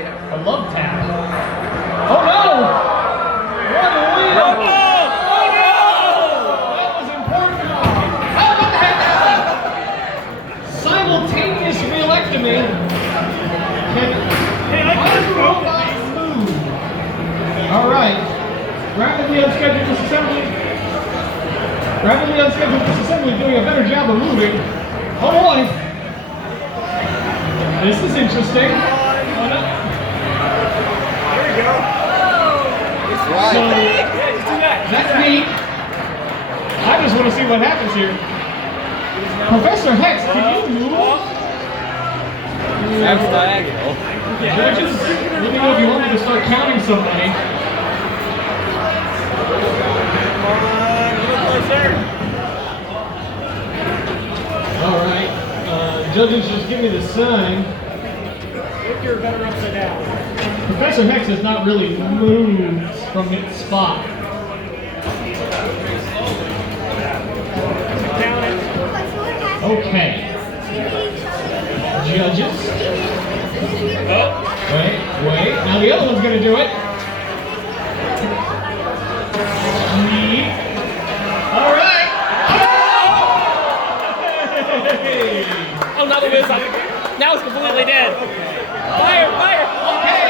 A love tap. Oh no! What a wheel! Oh no! That was important. How about that? Simultaneous reelectomy. All right. Rapidly unscheduled disassembly. Rapidly unscheduled disassembly doing a better job of moving. Oh boy. This is interesting. Oh, no. There we go. That's right. So, that's neat. I just want to see what happens here. Professor Hex, can you move? That's diagonal. Judges, let me know if you want me to start counting somebody. Alright, judges just give me the sign. If you're better upside down. Professor Hex has not really moved from its spot. Okay. Judges. Wait. Now the other one's going to do it. All right. Oh, now the wheel's on. Now it's completely dead. Fire! Okay,